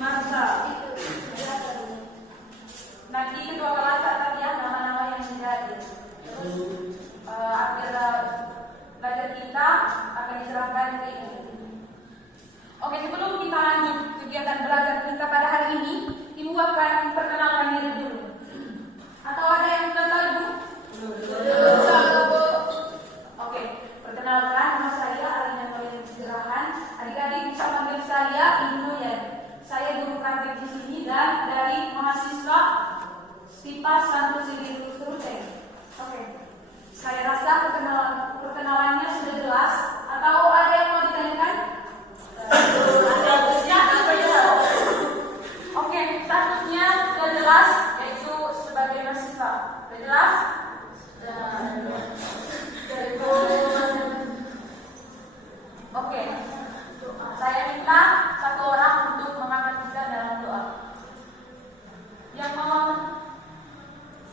Masa nanti kedua kelas akan lihat nama-nama yang menjadi. Terus akhir belajar kita akan diserahkan ke ibu. Oke, sebelum kita lanjut kegiatan belajar kita pada hari ini, ibu akan perkenalkan diri dulu. Atau ada yang sudah tahu ibu? Belum. Oke, perkenalkan nama saya Alina Nurul Sirahan. Adik-adik bisa panggil saya Ibu Noyen. Saya guru praktik di sini dan dari mahasiswa STIPA Santo Sigilus Ruteng. Oke, saya rasa perkenalannya sudah jelas. Atau ada yang mau ditanyakan? Oke, statusnya sudah jelas, yaitu sebagai mahasiswa. Sudah jelas? Oke, saya minta satu orang untuk mengangkat kita dalam doa. Yang mau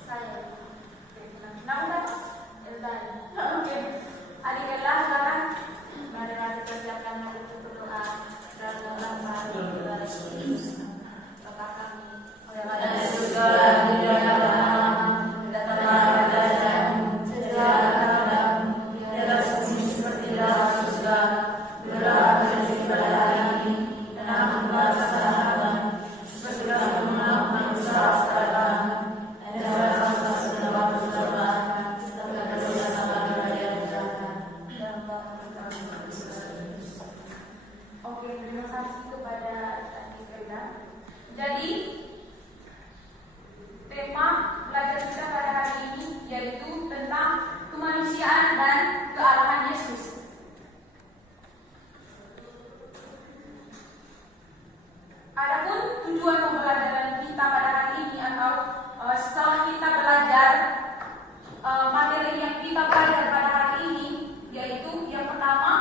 saya. Nama Eldan. Oke, adik Eldan silakan. Marilah kita siapkan untuk berdoa dan berdoa kepada Yesus. Bapa kami yang ada di surga, dimuliakanlah namamu, datanglah kerajaanmu, sejatilah kehendakmu, biarlah bumi seperti dalam surga. Berilah kami pada hari ini, dan ampunilah kesalahan kami, seperti kami mengampuni bersalah kepada kami, dan janganlah kami masuk ke dalam pencobaan, tapi bebaskanlah kami dari yang jahat. Dalam nama Kristus. Oke, terima kasih kepada Adik Elda. Jadi tema belajar kita pada hari ini yaitu tentang kemanusiaan dan kealahan Yesus. Adapun tujuan pembelajaran kita pada hari ini atau setelah kita belajar materi yang kita belajar pada hari ini yaitu yang pertama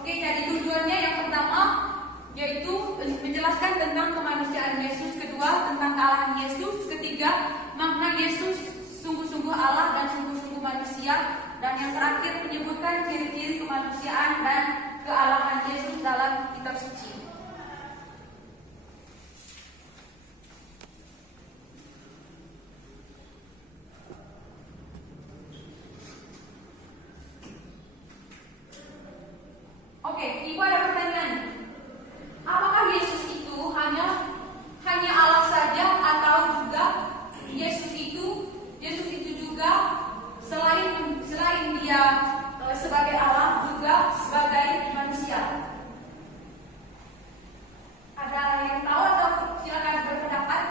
Oke, jadi tujuannya yang pertama yaitu menjelaskan tentang kemanusiaan Yesus, kedua tentang kealahan Yesus, ketiga makna Yesus sungguh-sungguh Allah dan sungguh-sungguh manusia, dan yang terakhir menyebutkan ciri-ciri kemanusiaan dan kealahan Yesus dalam kitab suci. sebagai Allah juga sebagai manusia. Ada yang tahu atau silakan berpendapat?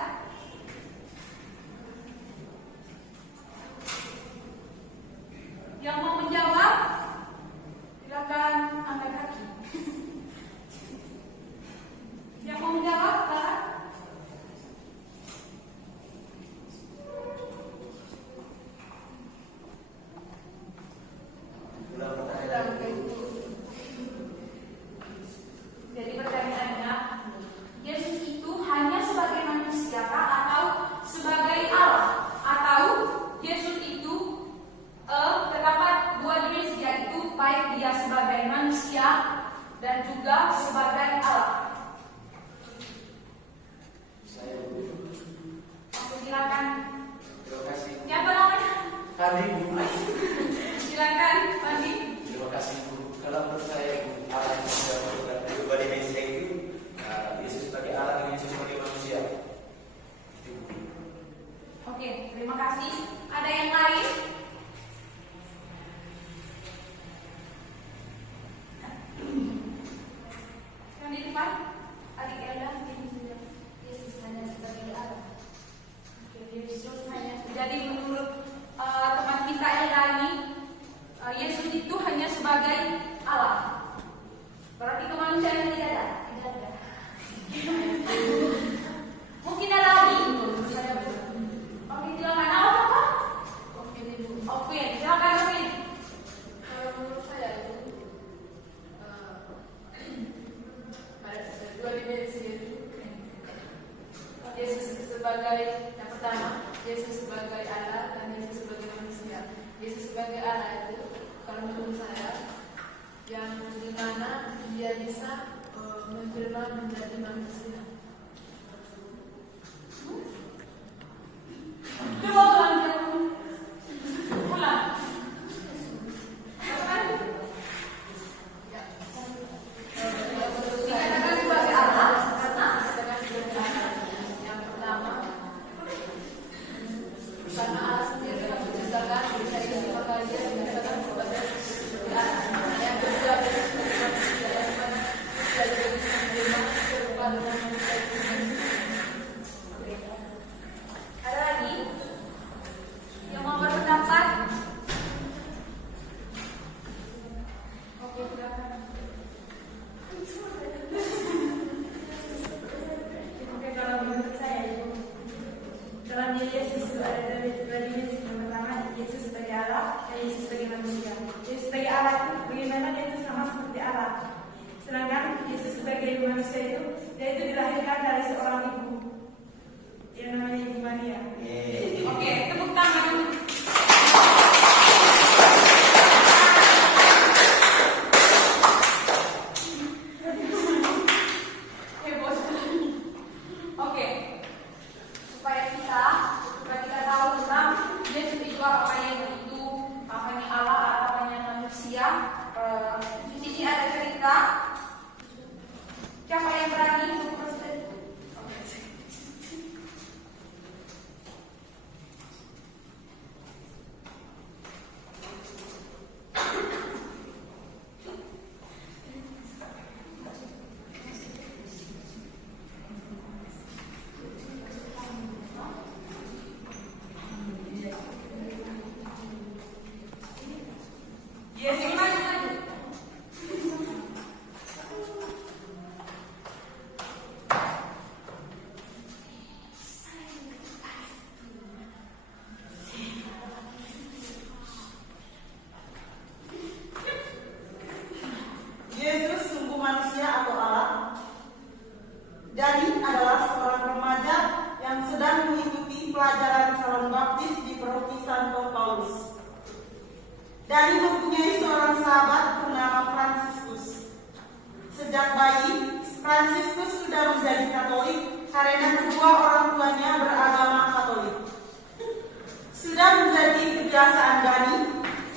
Yang mau menjawab, silakan angkat kaki. Yang mau menjawab, silakan. Jadi pertanyaannya, Yesus itu hanya sebagai manusia atau sebagai Allah? Atau Yesus itu terdapat dua dimensi, yaitu baik dia sebagai manusia dan juga sebagai Allah? Oke, silakan. Terima kasih. Siapa namanya? Fandi, Bu. Silakan, Fandi. Terima kasih, Bu. Kalau menurut saya, Bu, Allah yang sudah melakukan dua dimensi itu, Yesus sebagai Allah dan Yesus sebagai manusia. Itu, Bu. Oke, terima kasih. Ada yang lain? Yang di depan, adik Elda. Yesus hanya sebagai Allah. Oke, Yesus hanya. Jadi menurut teman kita Elda ini, Yesus itu hanya sebagai Allah. Berarti kemanusiaan tidak ada. Tidak ada. Mungkin ada lagi. Oke, silakan. Apa? Oke, Ibu. Oke, silakan. Oke. Kalau menurut saya itu ada dua dimensi itu. Yesus sebagai yang pertama, Yesus sebagai Allah dan Yesus sebagai manusia. Yesus sebagai Allah itu, kalau menurut saya, yang dimana dia bisa menjelma menjadi manusia. Coba ulang. Ya. Dikatakan sebagai Allah karena Yang pertama, karena Allah sendiri menciptakan bisa dipakai dia menciptakan sebagai Allah. Yang kedua, ada lagi yang mau berpendapat? Oke, silakan. Oke, kalau menurut saya itu dalam diri Yesus itu ada dua dimensi. Yang pertama, Yesus sebagai Allah dan Yesus sebagai manusia. Yesus sebagai Allah itu bagaimana dia itu sama seperti Allah. Sedangkan Yesus sebagai manusia itu dia itu dilahirkan dari seorang ibu yang namanya Ibu Maria. Oke, tepuk tangan. Heboh sekali. Oke, supaya kita tahu tentang Yesus itu apanya itu, apanya Allah, apanya manusia. Di sini ada cerita. Siapa yang berani untuk proses? Yesus Yesus sungguh manusia atau Allah. Dani adalah seorang remaja yang sedang mengikuti pelajaran salon baptis di paroki Santo Paulus. Dani mempunyai seorang sahabat bernama Fransiskus. Sejak bayi, Fransiskus sudah menjadi Katolik karena kedua orang tuanya beragama Katolik. Sudah menjadi kebiasaan Dani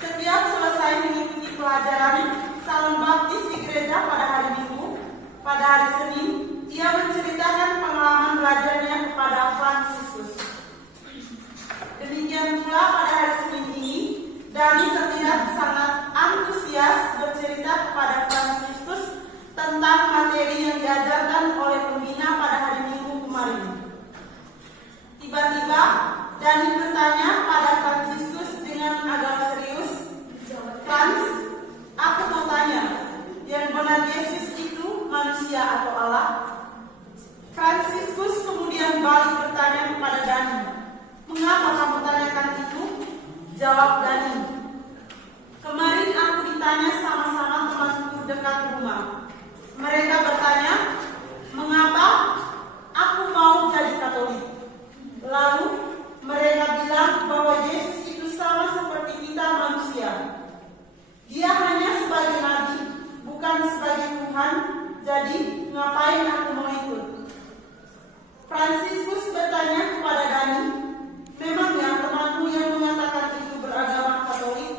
setiap selesai mengikuti pelajaran salon baptis di gereja pada hari Minggu, pada hari Senin, ia menceritakan pengalaman belajarnya kepada Fransiskus. Demikian pula pada hari Senin ini, Dani terlihat sangat antusias Jawab Dani. Kemarin aku ditanya sama-sama temanku dekat rumah. Mereka bertanya, mengapa aku mau jadi Katolik? Lalu mereka bilang bahwa Yesus itu sama seperti kita manusia. Dia hanya sebagai nabi, bukan sebagai Tuhan. Jadi ngapain aku mau ikut? Fransiskus bertanya kepada Dani, memangnya temanmu yang mengatakan itu beragama Katolik?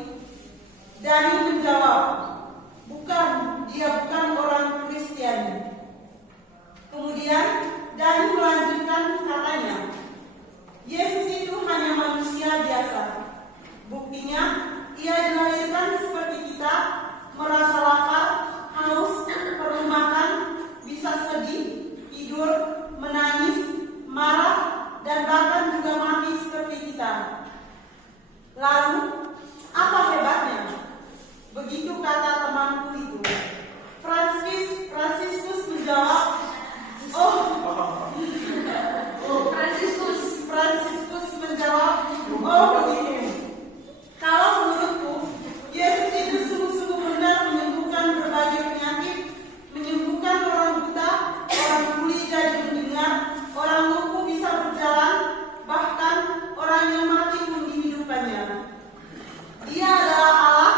Dani menjawab, bukan, dia bukan orang Kristiani. Kemudian Dani melanjutkan katanya, Yesus itu hanya manusia biasa. Buktinya, ia dilahirkan seperti kita, merasa lapar, haus, perlu makan, bisa sedih, tidur, menangis, marah, dan bahkan juga mati seperti kita. Lalu, apa hebatnya? Begitu kata temanku itu. Fransiskus menjawab, Fransiskus menjawab, begini. Kalau menurutku, Yesus itu sungguh-sungguh benar menyembuhkan berbagai penyakit, menyembuhkan orang buta, orang tuli jadi mendengar, orang lumpuh bisa berjalan, bahkan orang yang mati pun dihidupkannya. Dia adalah Allah,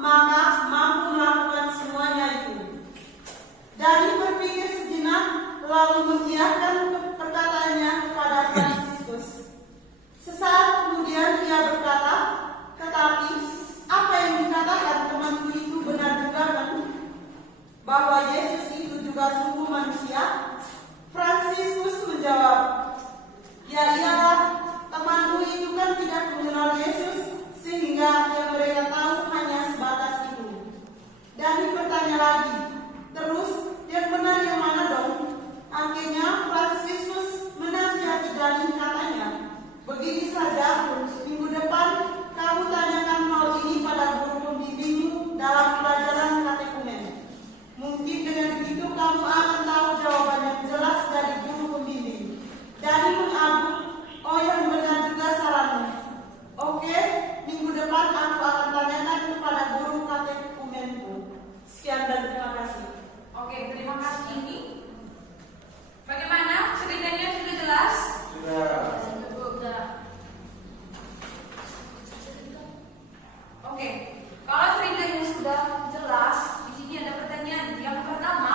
maka mampu melakukan semuanya itu. Dani berpikir sejenak, lalu mengiyakan perkataannya kepada Fransiskus. Sesaat kemudian ia berkata, tetapi apa yang dikatakan temanku itu benar juga kan? Bahwa Yesus itu juga sungguh manusia? Fransiskus menjawab, ya iyalah, temanku itu kan tidak mengenal Yesus, sehingga yang mereka tahu hanya sebatas itu. Dani bertanya lagi, terus yang benar yang mana dong? Akhirnya Fransiskus menasihati Dani, katanya, begini saja, minggu depan kamu tanyakan hal ini pada guru pembimbingmu dalam pelajaran katekumen. Mungkin dengan begitu kamu akan tahu jawaban yang jelas dari guru pembimbing. Dani mengangguk, oh yang benar juga saranmu. Oke, minggu depan aku akan tanyakan kepada guru katekumenku. Sekian dan terima kasih. Oke, terima kasih ini. Bagaimana? Ceritanya sudah jelas? Sudah. Oke, kalau ceritanya sudah jelas, di sini ada pertanyaan. Yang pertama,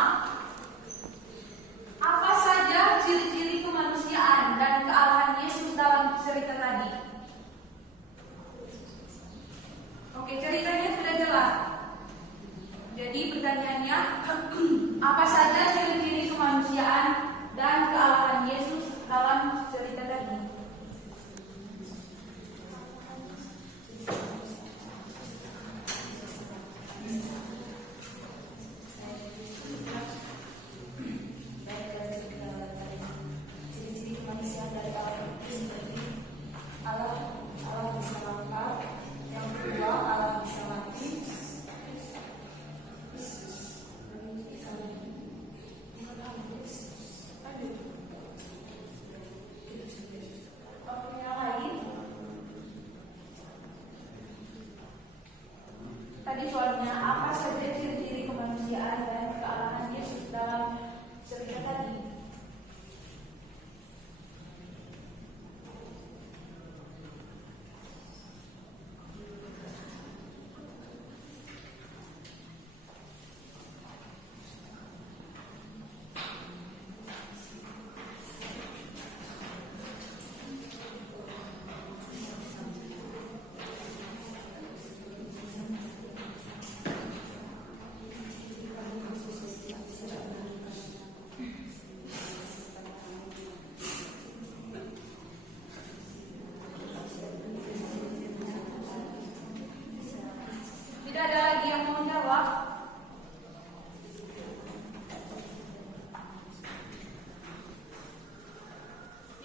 apa saja ciri-ciri kemanusiaan dan kealahan Yesus dalam cerita tadi? Oke, ceritanya sudah jelas. Jadi pertanyaannya, apa saja ciri-ciri kemanusiaan dan kealahan Yesus dalam cerita tadi? Ciri-ciri kemanusiaan dari Allah itu seperti Allah bisa mangkat, yang kedua Allah bisa mati. Tadi soalnya apa saja ciri-ciri kemanusiaan dan kealahan Yesus dalam cerita tadi? Tidak ada lagi yang mau menjawab?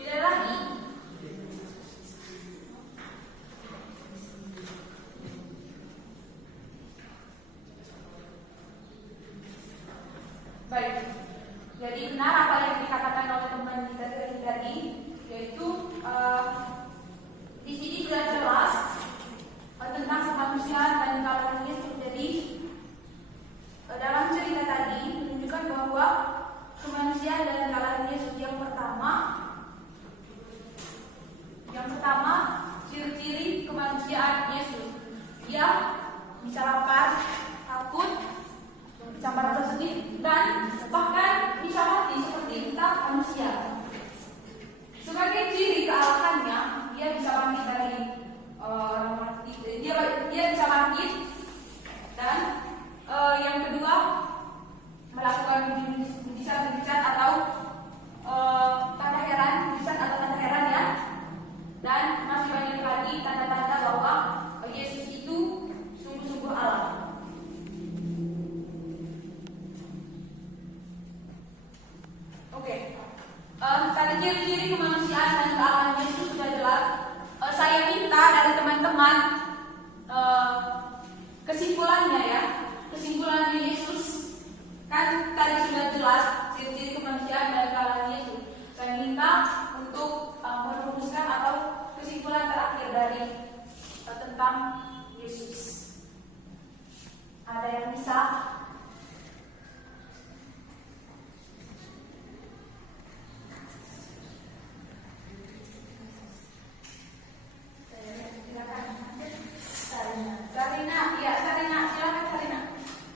Tidak lagi? Baik. Jadi benar apa yang dikatakan oleh teman kita tadi, yaitu di sini sudah jelas Dia bisa lapar, takut, bisa merasa sedih, dan bahkan bisa mati seperti kita manusia. Sebagai ciri kealahannya, dia bisa bangkit dari orang mati. Dia bisa bangkit, dan yang kedua melakukan mujizat atau tanda heran, mujizat atau tanda heran ya. Dan masih banyak lagi tanda-tanda bahwa Yesus itu sungguh-sungguh Allah. Oke. Tadi ciri-ciri kemanusiaan dan kealahan Yesus sudah jelas. Saya minta dari teman-teman kesimpulannya ya. Kesimpulannya Yesus kan tadi sudah jelas ciri-ciri kemanusiaan dan kealahan Yesus. Saya minta untuk merumuskan atau kesimpulan terakhir dari tentang Yesus. Ada yang bisa? Sarina, ya Sarina, silakan Sarina.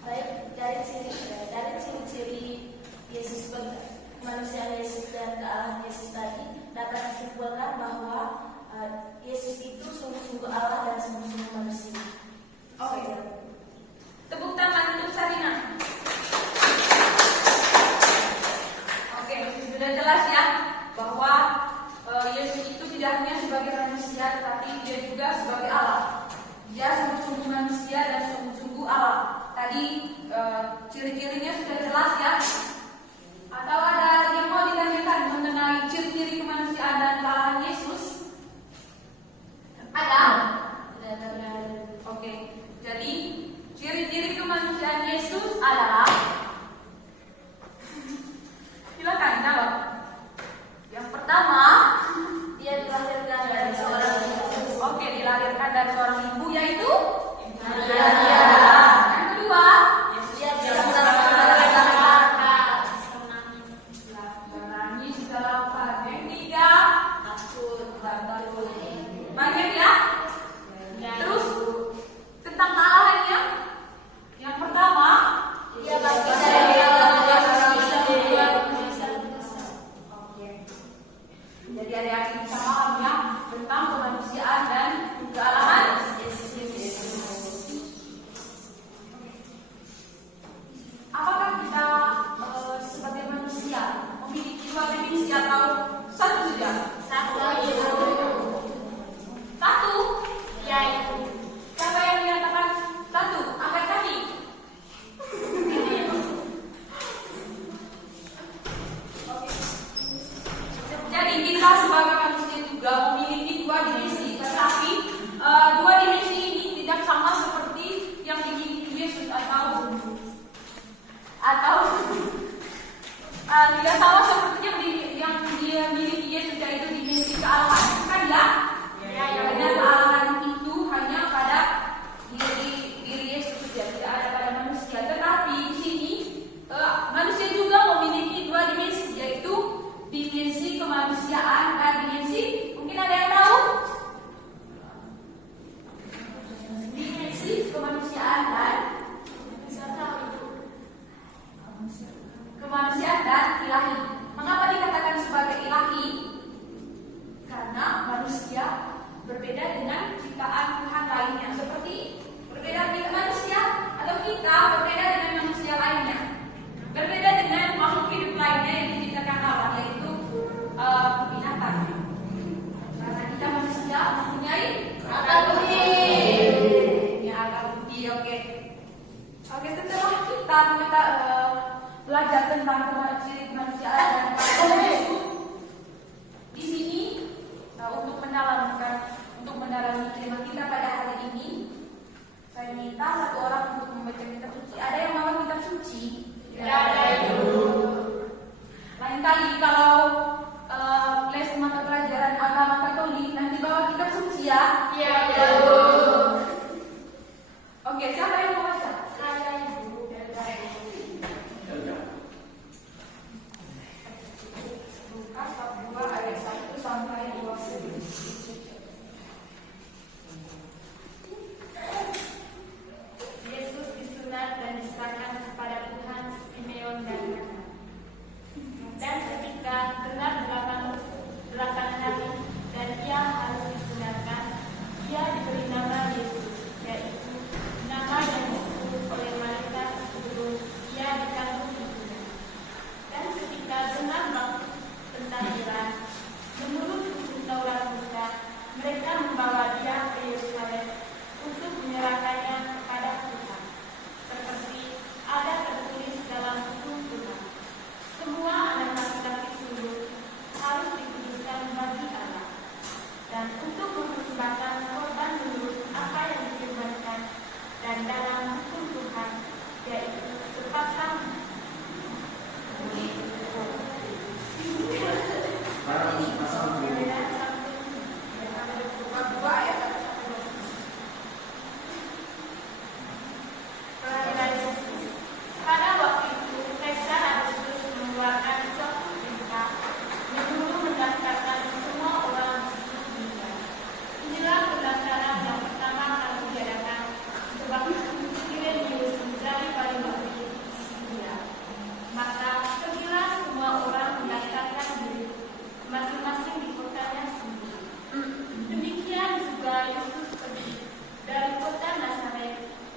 Baik, dari ciri-ciri Yesus kemanusiaan Yesus dan kealahan Yesus tadi dapat disimpulkan bahwa Yesus itu sungguh-sungguh Allah dan sungguh-sungguh manusia. Oke. Tepuk tangan untuk Sarina. Oke, sudah jelas ya bahwa Yesus itu tidak hanya sebagai manusia, tetapi dia juga sebagai Allah. Dia sungguh-sungguh manusia dan sungguh-sungguh Allah. Tadi ciri-cirinya sudah jelas ya. Atau ada yang mau ditanyakan mengenai ciri-ciri kemanusiaan dan kealahan Yesus? Ada? Oke. Jadi ciri-ciri kemanusiaan Yesus adalah, silakan jawab. Yang pertama, Dia dilahirkan dari seorang ibu. oke, dilahirkan dari seorang ibu, yaitu Maria. Yang kedua, Dia bisa menangis jika lapar. Yang ketiga, takut. banyak ya. Terus tentang kealahannya, yang pertama, Dia bangkit dari oke. Jadi adik-adik bisa paham ya tentang kemanusiaan dan kealahan Yesus. Apakah kita sebagai manusia memiliki dua definisi atau satu saja? Satu. Ya itu. Siapa yang menyatakan satu? Angkat kaki. Jadi kita sebagai manusia juga memiliki dua dimensi, tetapi dua dimensi ini tidak sama seperti yang dimiliki Yesus atau tidak sama seperti yang dia miliki Yesus, yaitu dimensi kealahan, kan ya? Karena kealahan itu hanya pada diri Yesus saja, tidak ada pada manusia. Tetapi di sini manusia juga memiliki dua dimensi, yaitu dimensi kemanusiaan dan dimensi, mungkin ada yang tahu? Dimensi kemanusiaan dan ilahi. Mengapa dikatakan sebagai ilahi? Karena manusia berbeda dengan ciptaan Tuhan lainnya. Seperti berbeda dengan manusia atau kita berbeda dengan manusia lainnya. Berbeda dengan makhluk hidup lainnya yang diciptakan Allah, yaitu binatang. Karena kita manusia mempunyai akal budi. Ya, akal budi, oke. Oke, setelah kita belajar tentang ciri kemanusiaan dan kealahan Yesus, di sini untuk mendalami tema kita pada hari ini, saya minta satu orang untuk membaca kitab suci. Ada yang mau kitab suci? Tidak ada itu. Lain kali kalau les mata pelajaran agama Katolik nanti bawa kitab suci ya. Iya, Bu. Oke, siapa yang mau baca? Saya Ibu. Lukas 42 ayat 1 sampai 20.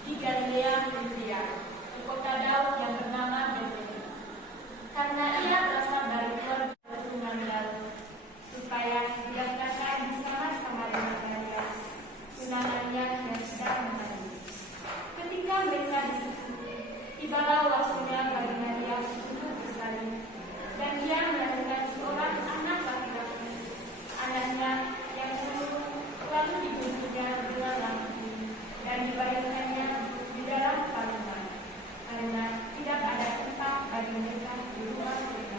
di Galilea Yudea, di kota Daud yang bernama Betlehem. Karena ia berasal dari keluarga keturunan Daud, supaya didaftarkan bersama-sama dengan Maria, tunangannya yang sedang mengandung. Ketika mereka di situ, tibalah waktunya bagi Maria untuk bersalin, dan dia melahirkan seorang anak laki-laki. Anaknya yang sulung lalu dibunuhnya dengan lampu dan dibaringkannya di dalam palungan, karena tidak ada tempat bagi mereka di rumah mereka.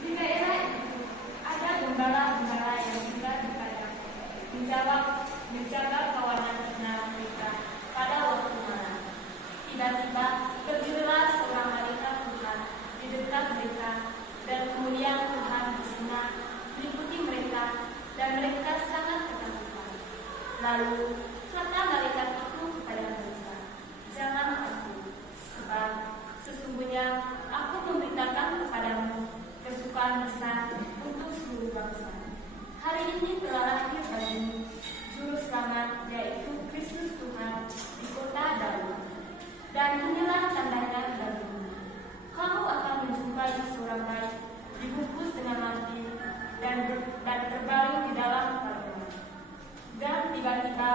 Di daerah itu ada gembala-gembala yang tinggal di padang, menjaga kawanan ternak mereka pada waktu malam. Tiba-tiba berdirilah seorang malaikat Tuhan di dekat mereka, dan kemuliaan Tuhan bersinar meliputi mereka, dan mereka sangat ketakutan. Lalu kata malaikat itu kepada mereka, "Jangan takut, sebab sesungguhnya aku memberitakan kepadamu kesukaan besar untuk seluruh bangsa. Hari ini telah lahir bagimu Juru Selamat, yaitu Kristus Tuhan di kota Daud. Dan inilah tandanya bagimu. Kamu akan menjumpai seorang bayi dibungkus dengan lampin dan terbaring di dalam palungan." Dan tiba-tiba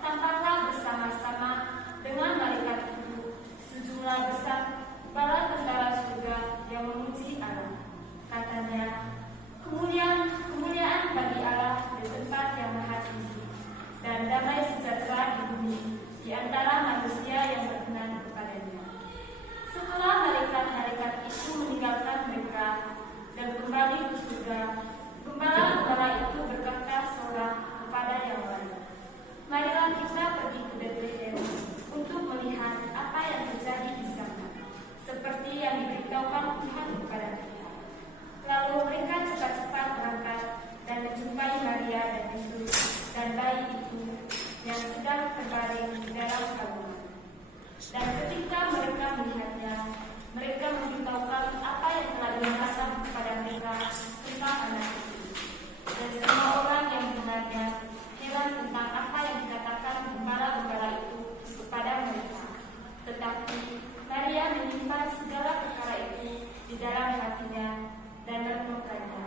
tampaklah bersama-sama dengan malaikat itu sejumlah besar bala tentara surga yang memuji Allah. Katanya, kemuliaan bagi Allah di tempat yang maha tinggi, dan damai sejahtera di bumi di antara manusia yang berkenan kepadanya. Setelah malaikat-malaikat itu meninggalkan mereka dan kembali ke surga, gembala-gembala itu berkata seorang kepada yang lain, "Marilah kita pergi ke Betlehem untuk melihat apa yang terjadi di sana, seperti yang diberitahukan Tuhan kepada kita." Lalu mereka cepat-cepat berangkat dan menjumpai Maria dan Yesus dan bayi itu yang sedang terbaring di dalam palungan. Dan ketika mereka melihatnya, mereka memberitahukan apa yang telah dinyatakan kepada mereka tentang anak itu. Dan semua orang yang mendengarnya heran tentang apa yang dikatakan gembala-gembala itu kepada mereka. Tetapi Maria menyimpan segala perkara itu di dalam hatinya dan merenungkannya.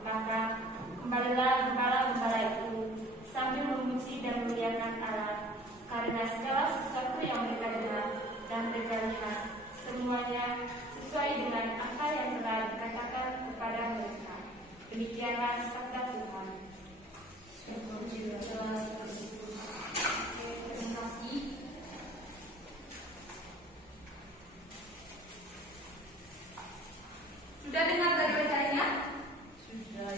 Maka kembalilah gembala-gembala itu sambil memuji dan memuliakan Allah, karena segala sesuatu yang mereka dengar dan mereka lihat, semuanya sesuai dengan apa yang telah dikatakan kepada mereka. Demikianlah sabda Tuhan. Terima kasih. Sudah dengar dari bacaannya? Sudah.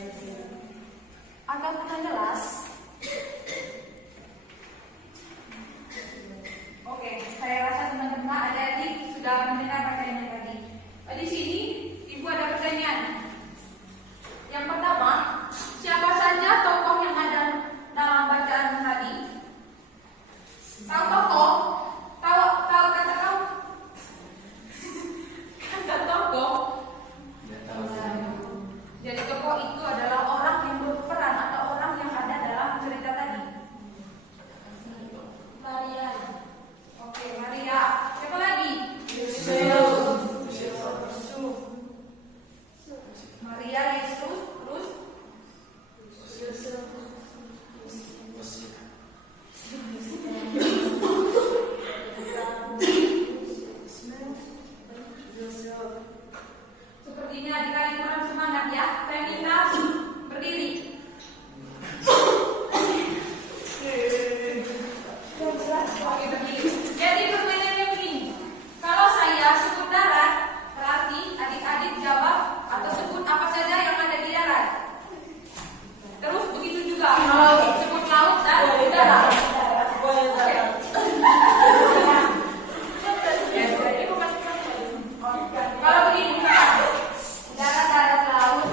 Agak kurang jelas. Oke, saya rasa teman-teman adik-adik sudah mendengar bacaannya tadi. Di sini Ibu ada pertanyaan. Yang pertama, siapa saja tokoh yang ada dalam bacaan tadi? Tahu tokoh? Tahu kata kau? Kata tokoh. Jadi tokoh itu adalah orang yang berperan atau orang yang ada dalam cerita tadi. Maria. Oke, Maria. Siapa lagi? Maria, Yesus, terus sepertinya adik-adik kurang semangat ya. Saya minta berdiri. Oke, berdiri. Jadi permainannya begini. Kalau saya sebut darat, berarti adik-adik jawab atau sebut apa saja yang ada di darat. Terus begitu juga. Sebut laut dan udara. Oke. Kalau begini, darat,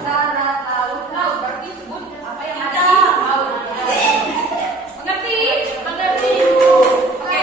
darat, laut, berarti sebut apa yang ada di laut. Mengerti? Mengerti. Oke.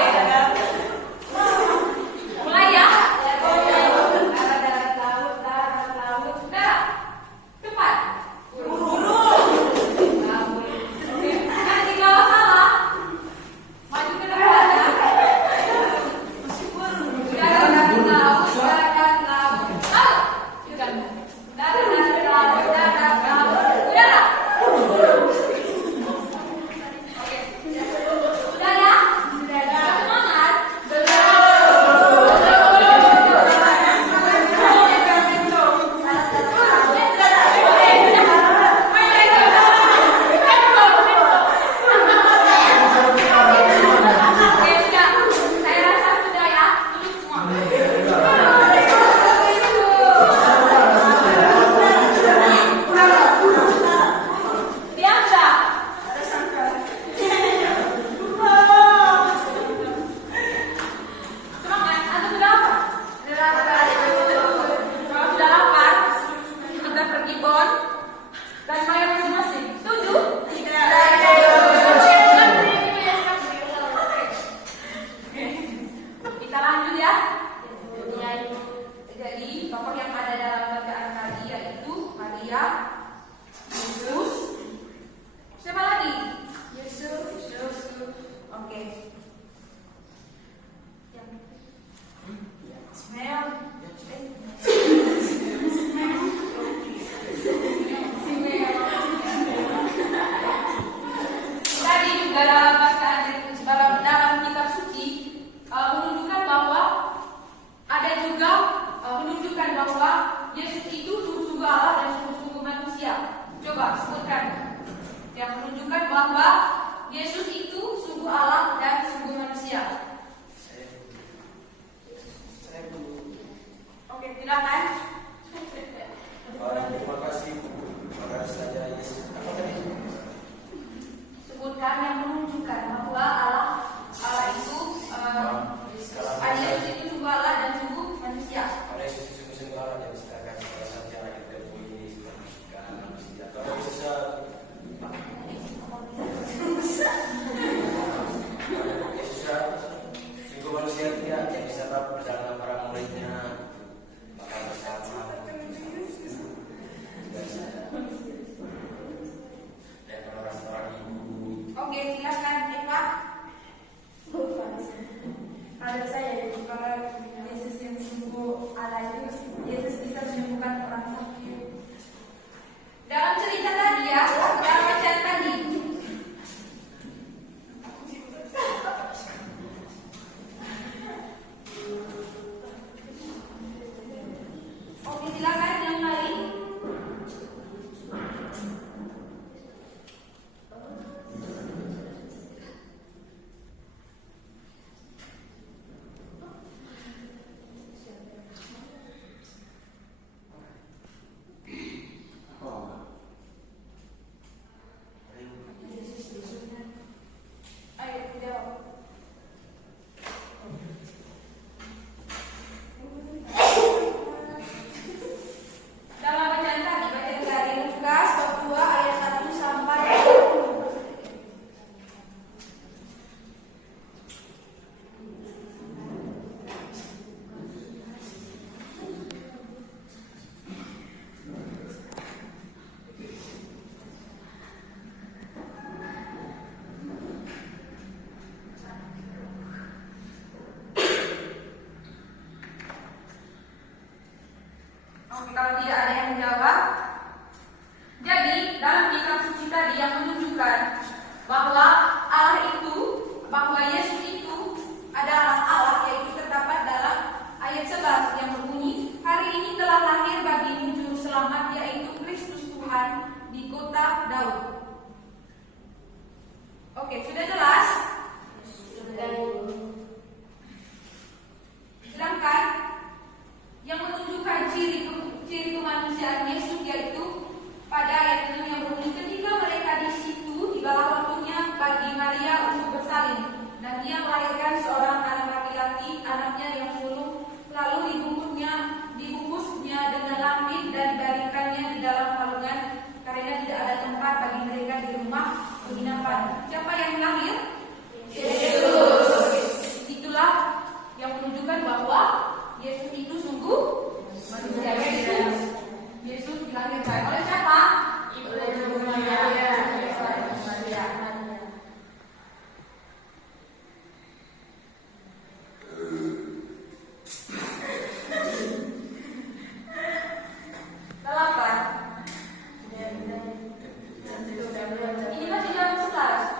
anaknya yang sulung, lalu dibungkusnya dengan lampin dan dibaringkannya di dalam palungan karena tidak ada tempat bagi mereka di rumah penginapan. Siapa yang lahir? Yesus. Itulah yang menunjukkan bahwa Yesus itu sungguh manusia. Yesus dilahirkan oleh siapa? Ibu Maria. Ini masih jam 11.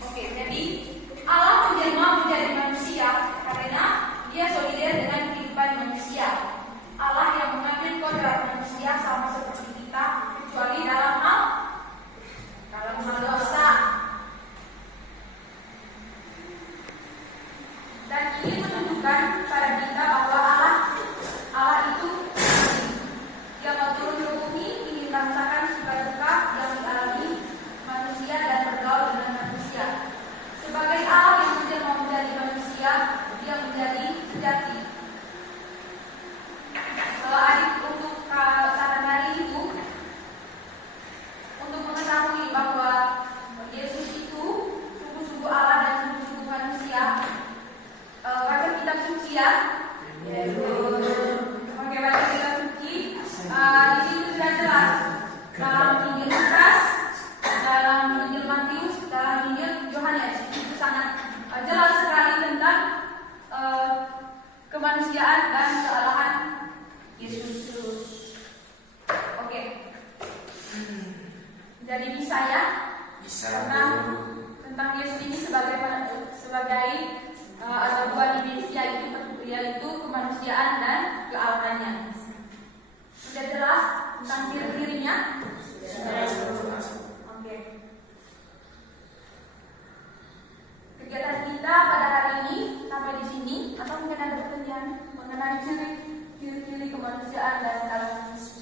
Oke, jadi Allah menjelma menjadi manusia karena Dia solider dengan kehidupan manusia. Allah yang mengambil kodrat manusia sama seperti kita, kecuali dalam hal dosa. Dan ini menunjukkan pada kita bahwa Allah itu yang mau turun ke bumi ingin merasakan suka duka yang dialami manusia dan bergaul dengan manusia. Sebagai Allah yang menjelma menjadi manusia, Dia menjadi sejati. Untuk saran hari itu, untuk mengetahui bahwa Yesus itu sungguh-sungguh Allah dan sungguh-sungguh manusia, baca kitab suci ya. Oke, baca kitab suci. Di situ sudah jelas dalam Injil Lukas, dalam Injil Matius, dalam Injil Yohanes itu sangat jelas sekali tentang kemanusiaan dan kealahan Yesus. Oke. Jadi bisa ya? Karena tentang Yesus ini sebagai ada dua dimensi yaitu kemanusiaan dan kealahannya. Sudah jelas tentang ciri-cirinya? Oke. Kegiatan kita pada hari ini sampai di sini. Atau mungkin ada pertanyaan mengenai ciri-ciri kemanusiaan dan kealahan Yesus?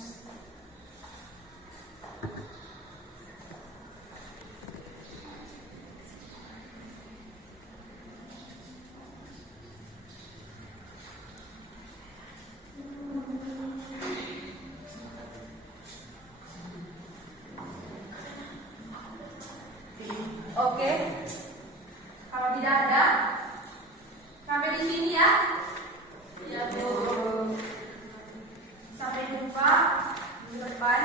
Oke, kalau tidak ada, sampai di sini ya. Ya Bu. Sampai jumpa minggu depan.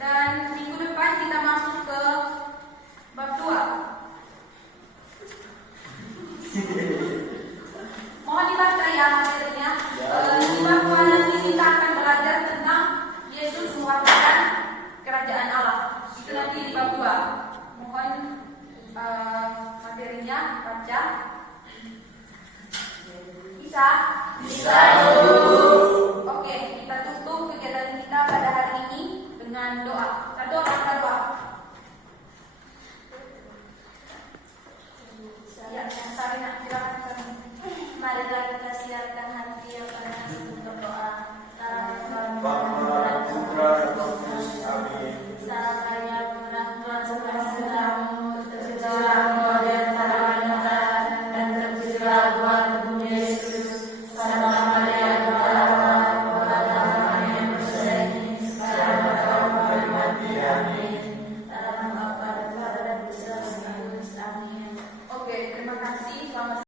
Dan minggu depan kita masuk ke bab 2. Mohon dibaca ya materinya. Di bab 2 nanti kita akan belajar tentang Yesus mewakilkan kerajaan Allah. Itu nanti di bab 2. Mohon materinya baca. Bisa?